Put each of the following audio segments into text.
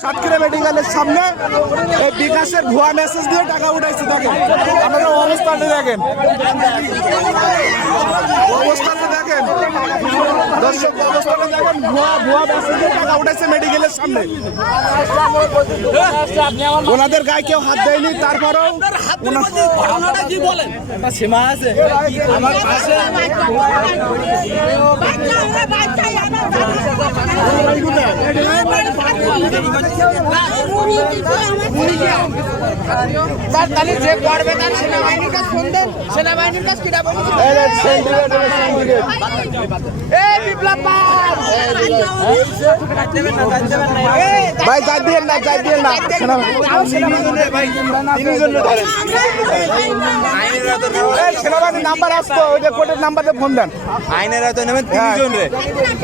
সাতক্ষীরা মেডিকেলের সামনে এই বিকাশের ভুয়া মেসেজ দিয়ে টাকা উঠাইছে। দেখেন আপনারা অবস্থাটা দেখেন, অবস্থাটা দেখেন দর্শক, অবস্থাটা দেখেন। ভুয়া মেসেজ দিয়ে টাকা উঠাইছে মেডিকেলের সামনে। ওনাদের গায়ে কেউ হাত দেয়নি, তারপরেও কি বলেন একটা সীমা আছে আমার কাছে। যে করবে তার সেনাবাহিনীর কাছে ফোন দেন, সেনাবাহিনীর কাছে কিটা বলুন। ভাই যাই দিয়েন না, যাই দিয়েন না। সেনাবাহিনীর নাম্বার আসতো, ওই যে কোর্টের নাম্বারে ফোন দেন। আইনের আওতায় নেবেন ৩ জন রে,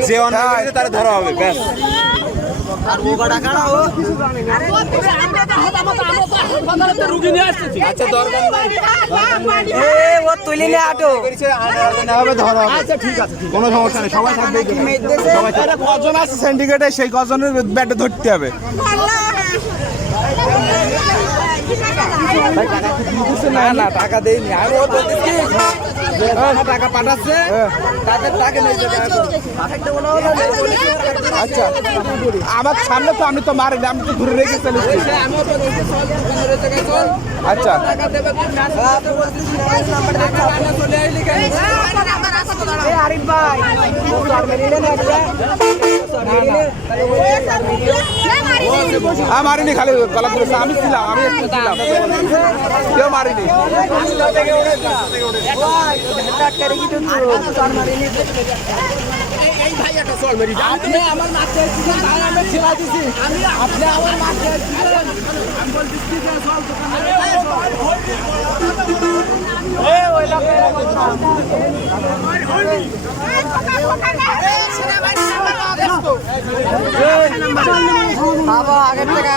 যে অন্যায় করেছে তারা ধরা হবে। ব্যাস রুগী নিয়ে আসতেছি। আচ্ছা দরকার নাই, ও তুলি নিয়ে আটো। ধরা হবে। আচ্ছা ঠিক আছে, কোনো সমস্যা নেই, সবাই থাকবে। কজন আছে সিন্ডিকেটে, সেই কজনের ব্যাটে ধরতে হবে। না না টাকা দেয়নি, আমি ও বলতেছি টাকা পাঠাচ্ছে তাদের টাকা নেই। আচ্ছা আমার সামনে তো আমি তো মারিনি, আমি তো ধরে রেখে চলেছি। আচ্ছা মারিনি, খালি গলা তুলেছে। আমি ছিলাম, আমি ছিলাম, কেউ মারিনি। আপনি আমার মাঠে এসেছিলেন, তাই আমি ছেড়া দিছি। আপনি আমার মাঠে এসেছিলেন, আমি বলতেছি যে চল বাবা আগের থেকে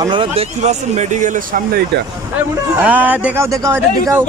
আপনারা দেখতে পাচ্ছেন মেডিকেলের সামনে এইটা। দেখাও দেখাও এটা দেখাও।